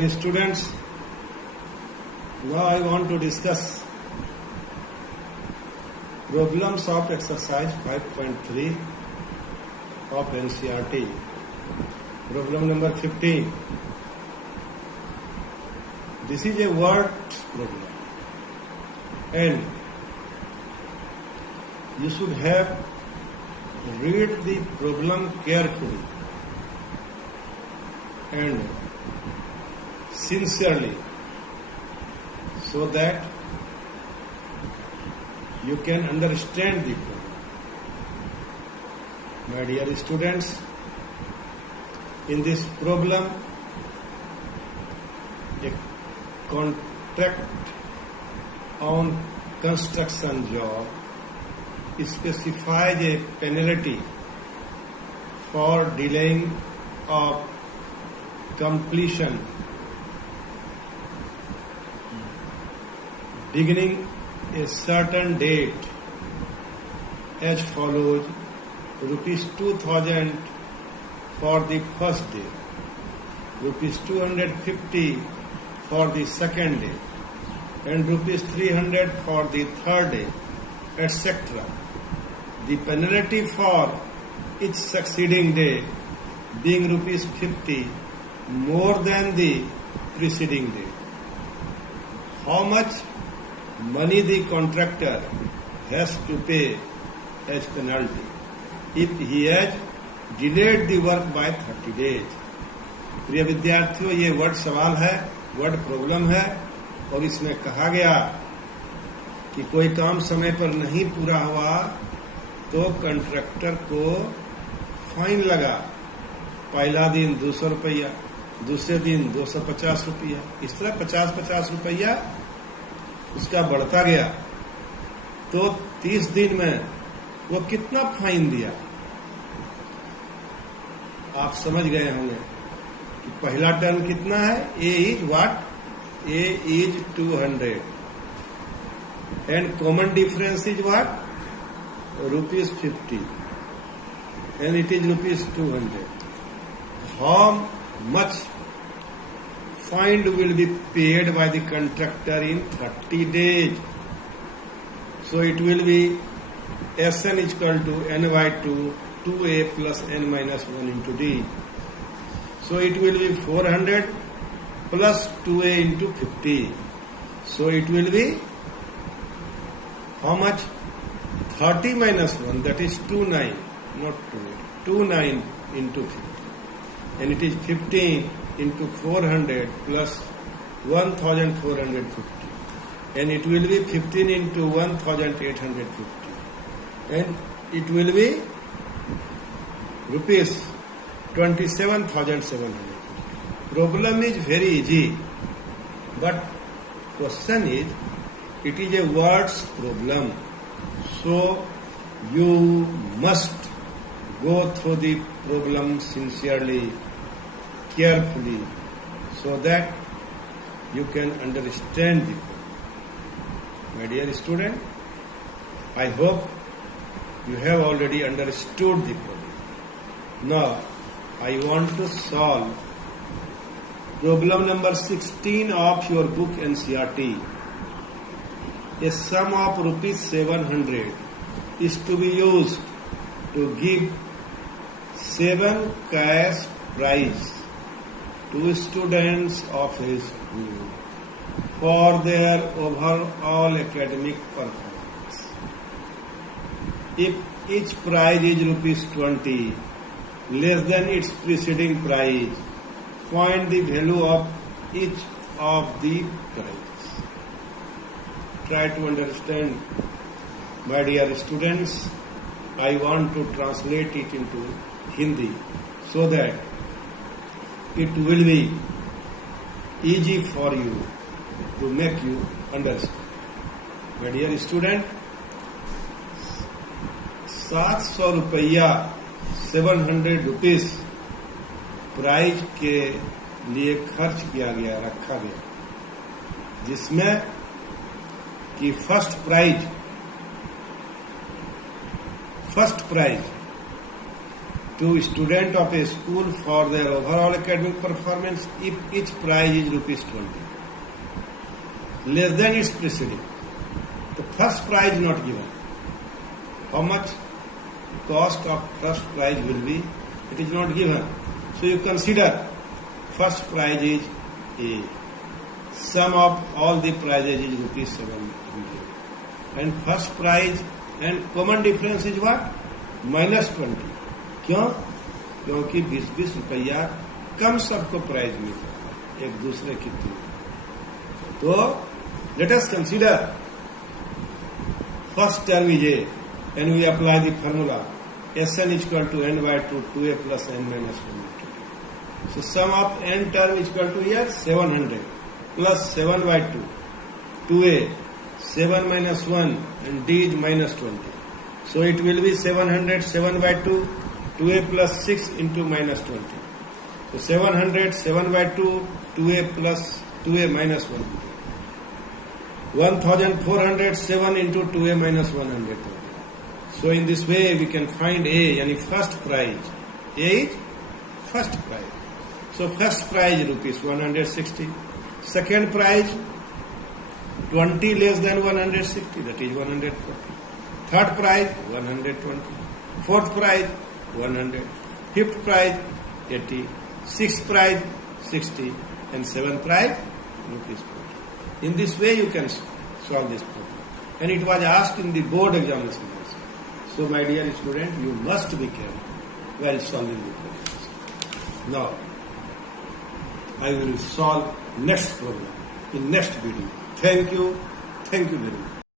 Students, now I want to discuss problems of exercise 5.3 of NCERT. Problem number 15. This is a words problem, and you should have read the problem carefully and sincerely, so that you can understand the problem. My dear students, in this problem, a contract on construction job specifies a penalty for delaying of completion beginning a certain date as follows: rupees 2000 for the first day, rupees 250 for the second day, and rupees 300 for the third day, etc. The penalty for each succeeding day being rupees 50 more than the preceding day. How much money the contractor has to pay as penalty if he has delayed the work by 30 days? प्रिय विद्यार्थियों, ये word सवाल है, word problem है, और इसमें कहा गया कि कोई काम समय पर नहीं पूरा हुआ तो कंट्रैक्टर को फाइन लगा। पहला दिन 200 रुपया, दूसरे दिन 250 रुपया, इस तरह 50-50 रुपया उसका बढ़ता गया। तो 30 दिन में वो कितना फाइन दिया, आप समझ गए होंगे कि पहला टर्म कितना है। A is what? A is 200 and common difference is what? ₹50 and it is ₹200. How much fine will be paid by the contractor in 30 days? So it will be Sn is equal to n by 2a plus n minus 1 into d. So it will be 400 plus 2a into 50. So it will be how much? 30 minus 1, that is 29, not 2a, 29 into 50. And it is 15 into 400 plus 1450. And it will be 15 into 1850. And it will be rupees 27,750. Problem is very easy, but question is, it is a words problem. So you must go through the problem sincerely, carefully, so that you can understand the problem. My dear student, I hope you have already understood the problem. Now, I want to solve problem number 16 of your book NCERT. A sum of rupees 700 is to be used to give 7 cash prize to students of his school for their overall academic performance. If each prize is rupees 20 less than its preceding prize, find the value of each of the prize. Try to understand, my dear students. I want to translate it into Hindi so that it will be easy for you to make you understand. My dear student, 700 रुपया 700 rupees prize के लिए खर्च किया गया, रखा गया, जिसमें कि first prize to student of a school for their overall academic performance if each prize is rupees 20. Less than its preceding. The first prize not given. How much cost of first prize will be? It is not given. So you consider first prize is A. Sum of all the prizes is rupees 700. And first prize and common difference is what? -20. क्यों? क्योंकि 20-20 रुपया कम सबको prize मिलता है एक दूसरे की तुलना। तो let us consider first term is a and we apply the formula Sn is equal to n by 2 2a plus n minus 1. So sum of n term is equal to here 700 plus 7 by 2 2a 7 minus 1 and d is minus 20. So it will be 700 7 by 2 2a plus 6 into minus 20. So 700 7 by 2 2a plus 2a minus 100. 1400 7 into 2a minus 100. So in this way we can find A, yani first prize. A is first prize. So first prize rupees 160. Second prize 20 less than 160, that is 140. Third prize 120. Fourth prize 100. Fifth prize 80. Sixth prize 60. And seventh prize rupees 40. In this way you can solve this problem. And it was asked in the board examination. So my dear student, you must be careful while solving the problems. Now, I will solve next problem in next video. Thank you very much.